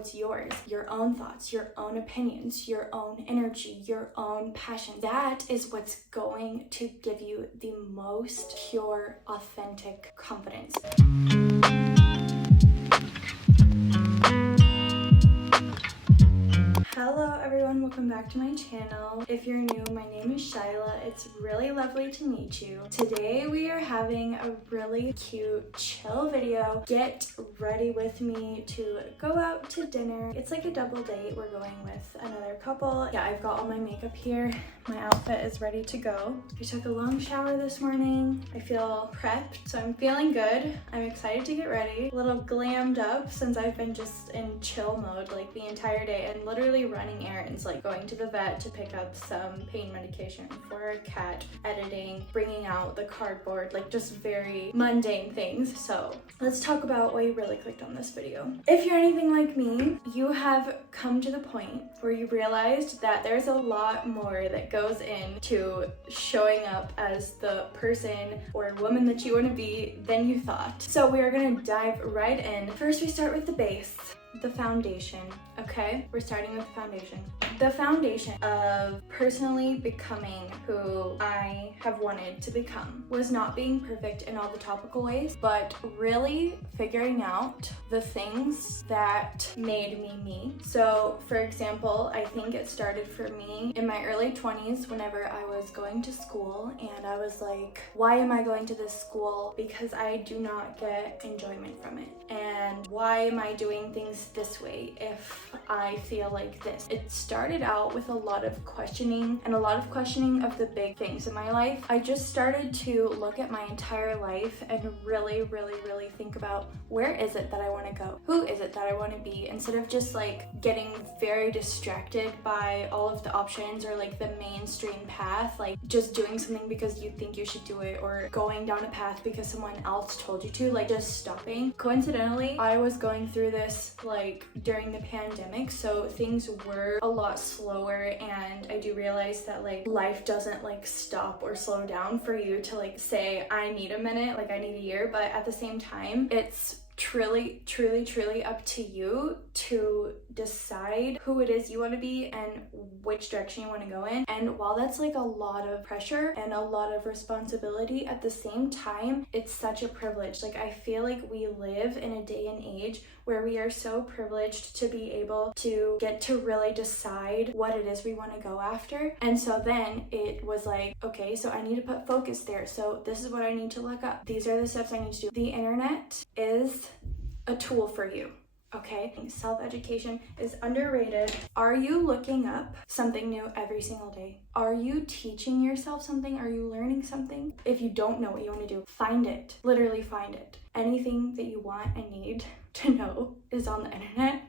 what's yours, your own thoughts, your own opinions, your own energy, your own passion. That is what's going to give you the most pure, authentic confidence. Hello everyone, welcome back to my channel. If you're new, my name is Shyla. It's really lovely to meet you. Today we are having a really cute, chill video. Get ready with me to go out to dinner. It's like a double date. We're going with another couple. Yeah, I've got all my makeup here. My outfit is ready to go. I took a long shower this morning. I feel prepped, so I'm feeling good. I'm excited to get ready. A little glammed up since I've been just in chill mode like the entire day and literally running errands, like going to the vet to pick up some pain medication for our cat, editing, bringing out the cardboard, like just very mundane things. So let's talk about why you really clicked on this video. If you're anything like me, you have come to the point where you realized that there's a lot more that goes into showing up as the person or woman that you want to be than you thought. So we are going to dive right in. First, we start with the base. The foundation, okay? We're starting with the foundation. The foundation of personally becoming who I have wanted to become was not being perfect in all the topical ways, but really figuring out the things that made me me. So for example, I think it started for me in my early 20s whenever I was going to school and I was like, why am I going to this school? Because I do not get enjoyment from it. And why am I doing things this way if I feel like this? It started out with a lot of questioning and a lot of questioning of the big things in my life. I just started to look at my entire life and really think about where is it that I want to go? Who is it that I want to be? Instead of just like getting very distracted by all of the options or like the mainstream path, like just doing something because you think you should do it or going down a path because someone else told you to, like just stopping. Coincidentally, I was going through this like during the pandemic, so things were a lot slower, and I do realize that like life doesn't like stop or slow down for you to like say I need a minute, like I need a year, but at the same time it's truly up to you to decide who it is you want to be and which direction you want to go in. And while that's like a lot of pressure and a lot of responsibility, at the same time it's such a privilege. Like I feel like we live in a day and age where we are so privileged to be able to get to really decide what it is we want to go after. And so then it was like, okay, so I need to put focus there. So this is what I need to look up. These are the steps I need to do. The internet is a tool for you. Okay, self-education is underrated. Are you looking up something new every single day? Are you teaching yourself something? Are you learning something? If you don't know what you want to do, find it. Literally find it. Anything that you want and need to know is on the internet.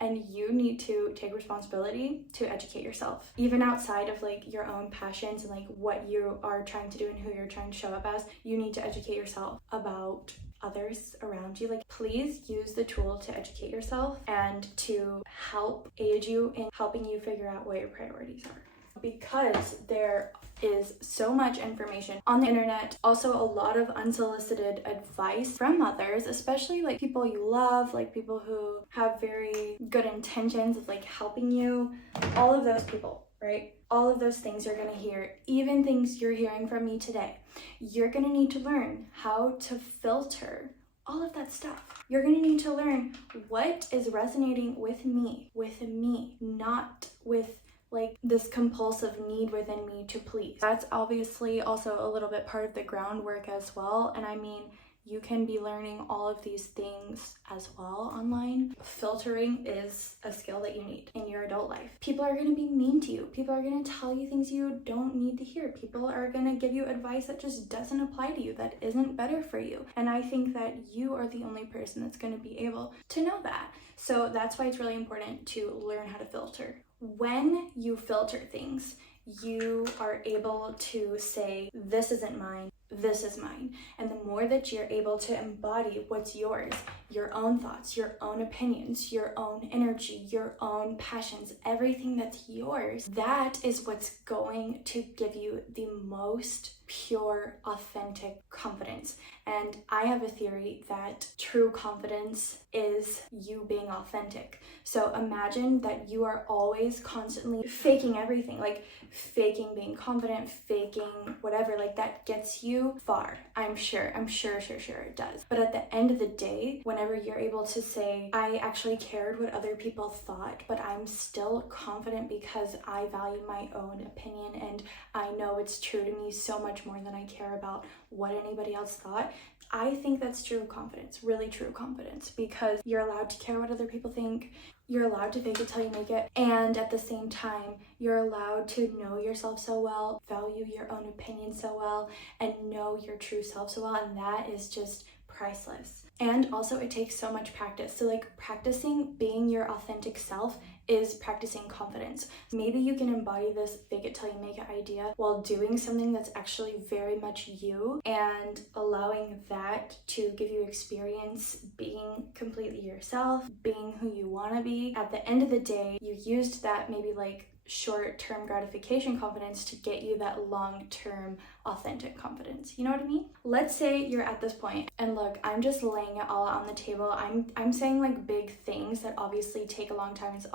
And you need to take responsibility to educate yourself. Even outside of like your own passions and like what you are trying to do and who you're trying to show up as, you need to educate yourself about others around you. Like please use the tool to educate yourself and to help aid you in helping you figure out what your priorities are. Because there is so much information on the internet, also a lot of unsolicited advice from others, especially like people you love, like people who have very good intentions of like helping you, all of those people, right? All of those things you're going to hear, even things you're hearing from me today. You're going to need to learn how to filter all of that stuff. You're going to need to learn what is resonating with me, not with like this compulsive need within me to please. That's obviously also a little bit part of the groundwork as well. And I mean, you can be learning all of these things as well online. Filtering is a skill that you need in your adult life. People are going to be mean to you. People are going to tell you things you don't need to hear. People are going to give you advice that just doesn't apply to you, that isn't better for you. And I think that you are the only person that's going to be able to know that. So that's why it's really important to learn how to filter. When you filter things, you are able to say, this isn't mine, this is mine. And the more that you're able to embody what's yours, your own thoughts, your own opinions, your own energy, your own passions, everything that's yours, that is what's going to give you the most pure, authentic confidence. And I have a theory that true confidence is you being authentic. So imagine that you are always constantly faking everything, like faking being confident, faking whatever, like that gets you far. I'm sure it does. But at the end of the day, whenever you're able to say, I actually cared what other people thought, but I'm still confident because I value my own opinion and I know it's true to me so much more than I care about what anybody else thought. I think that's true confidence, really true confidence, because you're allowed to care what other people think. You're allowed to fake it till you make it. And at the same time, you're allowed to know yourself so well, value your own opinion so well, and know your true self so well. And that is just priceless. And also it takes so much practice. So like practicing being your authentic self is practicing confidence. Maybe you can embody this fake it till you make it idea while doing something that's actually very much you and allowing that to give you experience being completely yourself, being who you want to be. At the end of the day, you used that maybe like short-term gratification confidence to get you that long-term authentic confidence. You know what I mean? Let's say you're at this point, and look, I'm just laying it all out on the table. I'm saying like big things that obviously take a long time. It's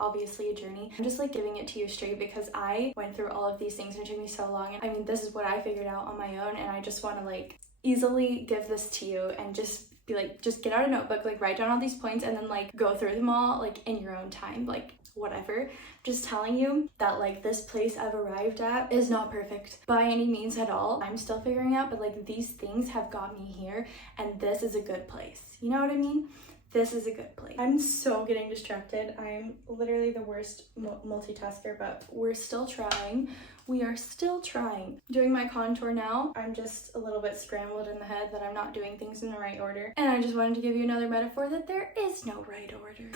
obviously a journey. I'm just like giving it to you straight because I went through all of these things and it took me so long. And I mean, this is what I figured out on my own, and I just want to like easily give this to you and just be like, just get out a notebook, like write down all these points and then like go through them all like in your own time, like whatever. Just telling you that like this place I've arrived at is not perfect by any means at all. I'm still figuring out, but like these things have got me here and this is a good place. You know what I mean? This is a good place. I'm so getting distracted. I'm literally the worst multitasker, but we're still trying. We are still trying. Doing my contour now, I'm just a little bit scrambled in the head that I'm not doing things in the right order. And I just wanted to give you another metaphor that there is no right order.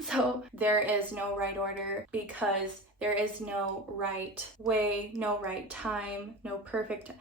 So there is no right order because there is no right way, no right time, no perfect.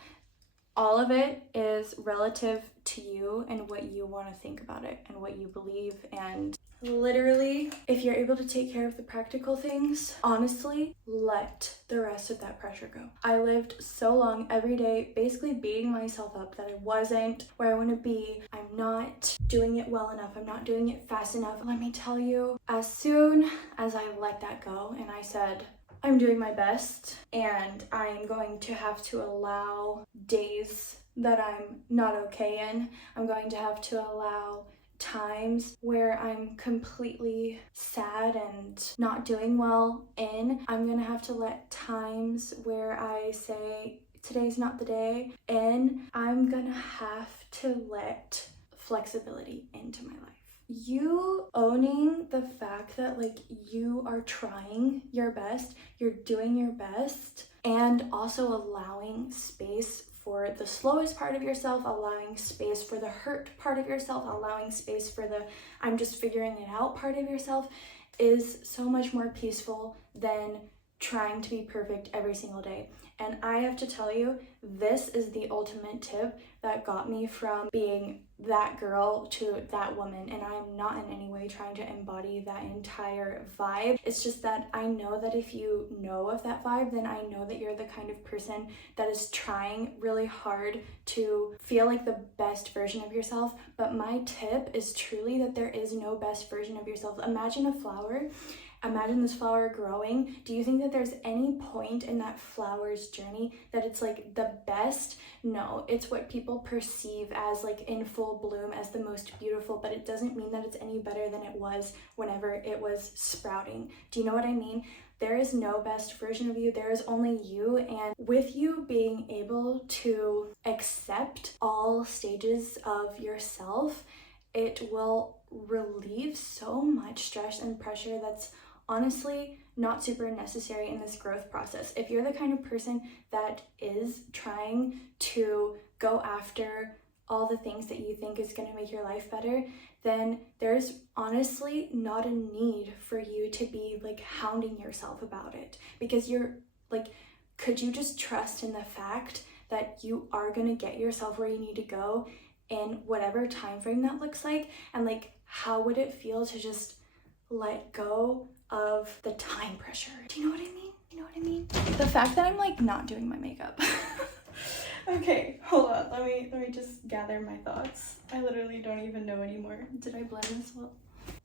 All of it is relative to you and what you want to think about it and what you believe. And literally, if you're able to take care of the practical things, honestly, let the rest of that pressure go. I lived so long every day basically beating myself up that I wasn't where I want to be. I'm not doing it well enough. I'm not doing it fast enough. Let me tell you, as soon as I let that go and I said, I'm doing my best and I'm going to have to allow days that I'm not okay in. I'm going to have to allow times where I'm completely sad and not doing well in. I'm gonna have to let times where I say today's not the day in. I'm gonna have to let flexibility into my life. You owning the fact that like you are trying your best, you're doing your best, and also allowing space for the slowest part of yourself, allowing space for the hurt part of yourself, allowing space for the I'm just figuring it out part of yourself is so much more peaceful than trying to be perfect every single day. And I have to tell you, this is the ultimate tip that got me from being that girl to that woman. And I am not in any way trying to embody that entire vibe. It's just that I know that if you know of that vibe, then I know that you're the kind of person that is trying really hard to feel like the best version of yourself. But my tip is truly that there is no best version of yourself. Imagine a flower. Imagine this flower growing. Do you think that there's any point in that flower's journey that it's like the best? No, it's what people perceive as like in full bloom as the most beautiful, but it doesn't mean that it's any better than it was whenever it was sprouting. Do you know what I mean? There is no best version of you. There is only you. And with you being able to accept all stages of yourself, it will relieve so much stress and pressure that's honestly not super necessary in this growth process. If you're the kind of person that is trying to go after all the things that you think is going to make your life better, then there's honestly not a need for you to be like hounding yourself about it, because you're like, could you just trust in the fact that you are going to get yourself where you need to go in whatever time frame that looks like? And like, how would it feel to just let go of the time pressure? Do you know what I mean? You know what I mean? The fact that I'm like not doing my makeup Okay, hold on. Let me just gather my thoughts. I literally don't even know anymore. Did I blend this well?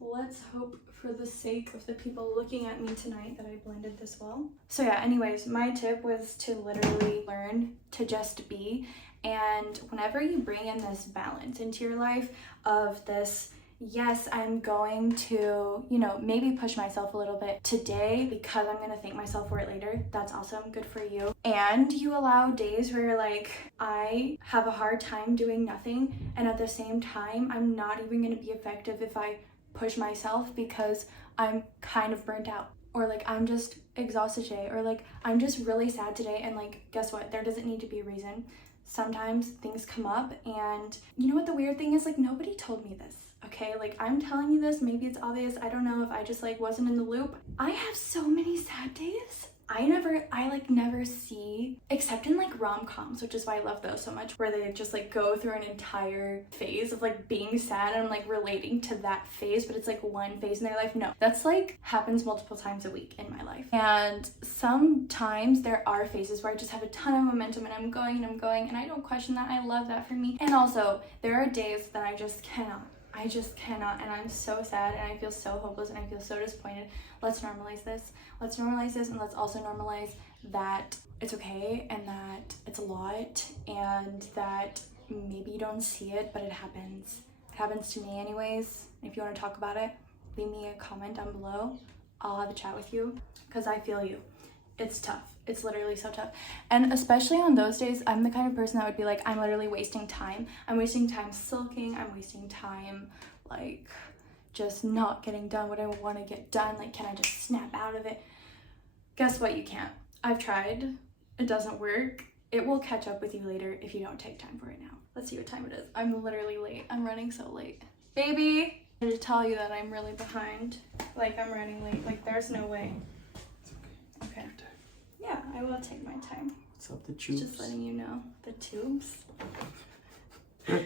Let's hope for the sake of the people looking at me tonight that I blended this well. So yeah, anyways, my tip was to literally learn to just be. And whenever you bring in this balance into your life of this, yes, I'm going to, maybe push myself a little bit today because I'm going to thank myself for it later. That's awesome. Good for you. And you allow days where you're like, I have a hard time doing nothing. And at the same time, I'm not even going to be effective if I push myself because I'm kind of burnt out. Or like, I'm just exhausted today. Or like, I'm just really sad today. And like, guess what? There doesn't need to be a reason. Sometimes things come up, and you know what the weird thing is? Like, nobody told me this. Okay, like I'm telling you this, maybe it's obvious, I don't know if I just like wasn't in the loop. I have so many sad days. I never see, except in like rom-coms, which is why I love those so much, where they just like go through an entire phase of like being sad and I'm like relating to that phase, but it's like one phase in their life. No, that's like happens multiple times a week in my life. And sometimes there are phases where I just have a ton of momentum and I'm going, and I don't question that. I love that for me. And also there are days that I just cannot, and I'm so sad and I feel so hopeless and I feel so disappointed. Let's normalize this, and let's also normalize that it's okay and that it's a lot and that maybe you don't see it, but it happens. It happens to me anyways. If you want to talk about it, leave me a comment down below. I'll have a chat with you because I feel you. It's tough. It's literally so tough. And especially on those days, I'm the kind of person that would be like, I'm literally wasting time. I'm wasting time sulking. I'm wasting time, like, just not getting done what I want to get done. Like, can I just snap out of it? Guess what? You can't. I've tried. It doesn't work. It will catch up with you later if you don't take time for it now. Let's see what time it is. I'm literally late. I'm running so late. Baby, I had to tell you that I'm really behind. Like, I'm running late. Like, there's no way. Okay. Yeah, I will take my time. What's up, the tubes? Just letting you know. The tubes? I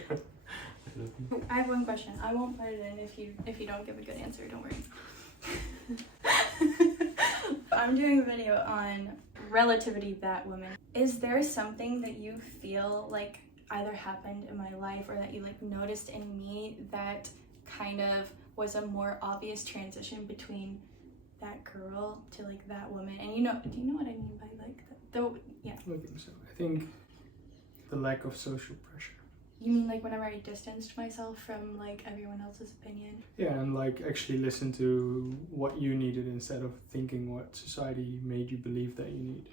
have one question. I won't put it in if you don't give a good answer, don't worry. I'm doing a video on relativity Batwoman. Is there something that you feel like either happened in my life or that you like noticed in me that kind of was a more obvious transition between that girl to like that woman? And do you know what I mean by like yeah. I think so. I think the lack of social pressure. You mean like whenever I distanced myself from like everyone else's opinion? Yeah, and like actually listen to what you needed instead of thinking what society made you believe that you need.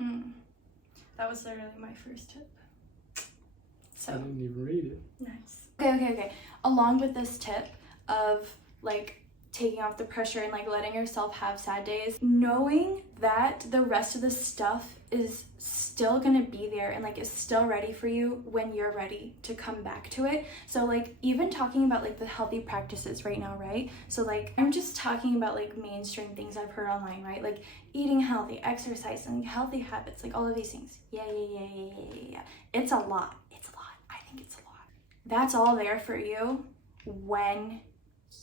That was literally my first tip. So I didn't even read it. Nice. Okay. Along with this tip of like taking off the pressure and like letting yourself have sad days, knowing that the rest of the stuff is still gonna be there and like is still ready for you when you're ready to come back to it. So like even talking about like the healthy practices right now, right? So like I'm just talking about like mainstream things I've heard online, right? Like eating healthy, exercise, and healthy habits, like all of these things. Yeah. It's a lot. I think it's a lot. That's all there for you when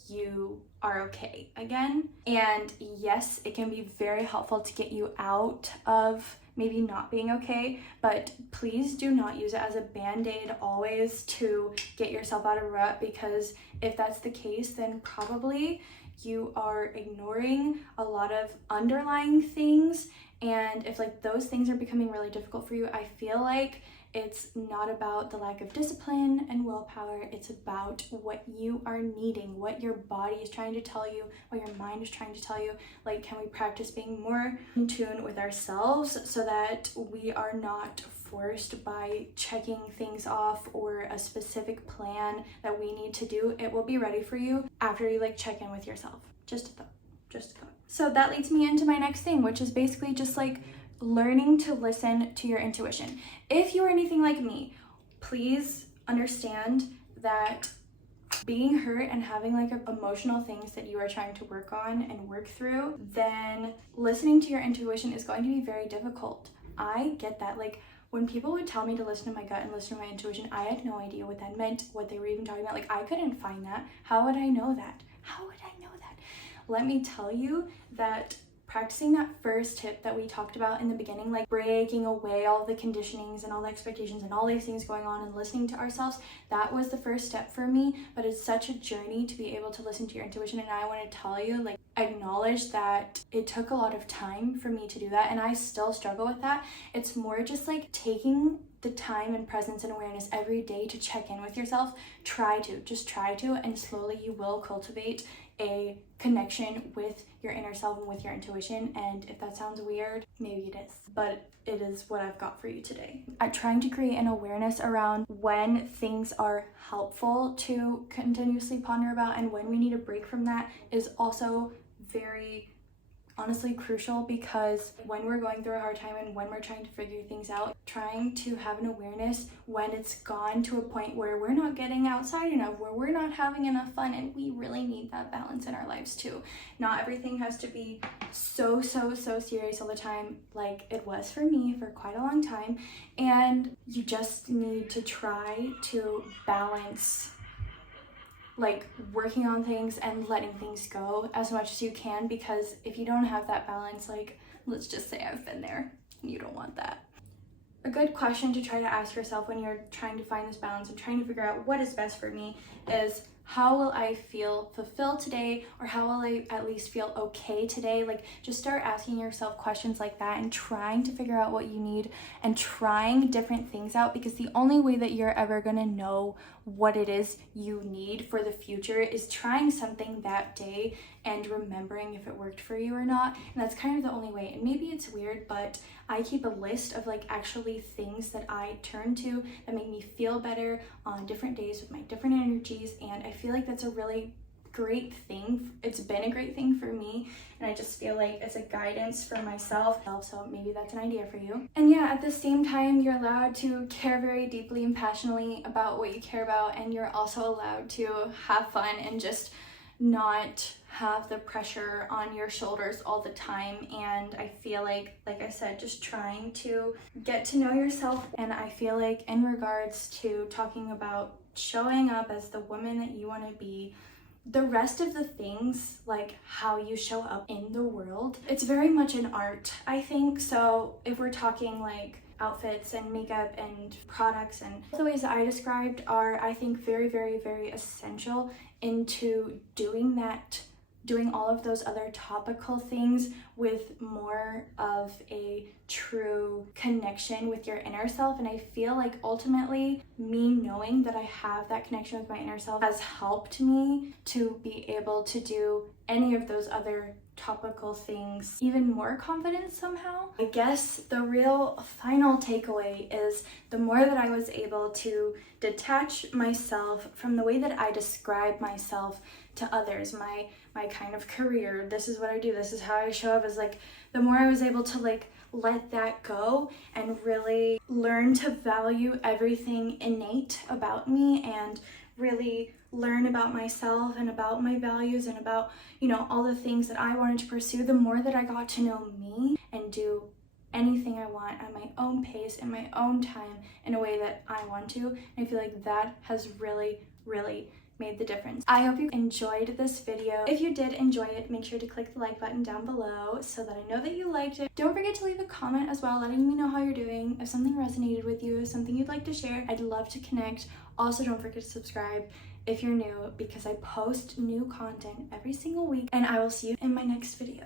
you are okay again. And yes, it can be very helpful to get you out of maybe not being okay, but please do not use it as a band-aid always to get yourself out of a rut, because if that's the case, then probably you are ignoring a lot of underlying things. And if like those things are becoming really difficult for you, I feel like it's not about the lack of discipline and willpower. It's about what you are needing, what your body is trying to tell you, what your mind is trying to tell you. Like, can we practice being more in tune with ourselves so that we are not forced by checking things off or a specific plan that we need to do? It will be ready for you after you like check in with yourself. Just a thought. So that leads me into my next thing, which is basically just like learning to listen to your intuition. If you are anything like me, please understand that being hurt and having like emotional things that you are trying to work on and work through, then listening to your intuition is going to be very difficult. I get that. Like when people would tell me to listen to my gut and listen to my intuition, I had no idea what that meant, what they were even talking about. Like I couldn't find that. How would I know that? Let me tell you that practicing that first tip that we talked about in the beginning, like breaking away all the conditionings and all the expectations and all these things going on and listening to ourselves, that was the first step for me. But it's such a journey to be able to listen to your intuition, and I want to tell you, like, acknowledge that it took a lot of time for me to do that, and I still struggle with that. It's more just like taking the time and presence and awareness every day to check in with yourself. Just try to, and slowly you will cultivate a connection with your inner self and with your intuition. And if that sounds weird, maybe it is, but it is what I've got for you today. I'm trying to create an awareness around when things are helpful to continuously ponder about, and when we need a break from that is also very honestly crucial, because when we're going through a hard time and when we're trying to figure things out, trying to have an awareness when it's gone to a point where we're not getting outside enough, where we're not having enough fun, and we really need that balance in our lives too. Not everything has to be so serious all the time, like it was for me for quite a long time, and you just need to try to balance, like, working on things and letting things go as much as you can, because if you don't have that balance, like, let's just say I've been there, you don't want that. A good question to try to ask yourself when you're trying to find this balance and trying to figure out what is best for me is, how will I feel fulfilled today, or how will I at least feel okay today? Like, just start asking yourself questions like that and trying to figure out what you need and trying different things out, because the only way that you're ever gonna know what it is you need for the future is trying something that day and remembering if it worked for you or not. And that's kind of the only way. And maybe it's weird, but I keep a list of like actually things that I turn to that make me feel better on different days with my different energies, and I feel like that's a really great thing. It's been a great thing for me, and I just feel like it's a guidance for myself, so maybe that's an idea for you. And yeah, at the same time, you're allowed to care very deeply and passionately about what you care about, and you're also allowed to have fun and just not have the pressure on your shoulders all the time. And I feel like I said, just trying to get to know yourself. And I feel like in regards to talking about showing up as the woman that you want to be, the rest of the things, like how you show up in the world, it's very much an art, I think. So if we're talking like outfits and makeup and products, and the ways that I described are, I think, very essential into doing all of those other topical things with more of a true connection with your inner self. And I feel like ultimately me knowing that I have that connection with my inner self has helped me to be able to do any of those other topical things even more confident somehow. I guess the real final takeaway is the more that I was able to detach myself from the way that I describe myself to others, my kind of career, this is what I do, this is how I show up, is like the more I was able to like let that go and really learn to value everything innate about me and really learn about myself and about my values and about, you know, all the things that I wanted to pursue, the more that I got to know me and do anything I want at my own pace, in my own time, in a way that I want to. And I feel like that has really made the difference. I hope you enjoyed this video. If you did enjoy it, make sure to click the like button down below so that I know that you liked it. Don't forget to leave a comment as well, letting me know how you're doing. If something resonated with you, something you'd like to share, I'd love to connect. Also, don't forget to subscribe if you're new, because I post new content every single week, and I will see you in my next video.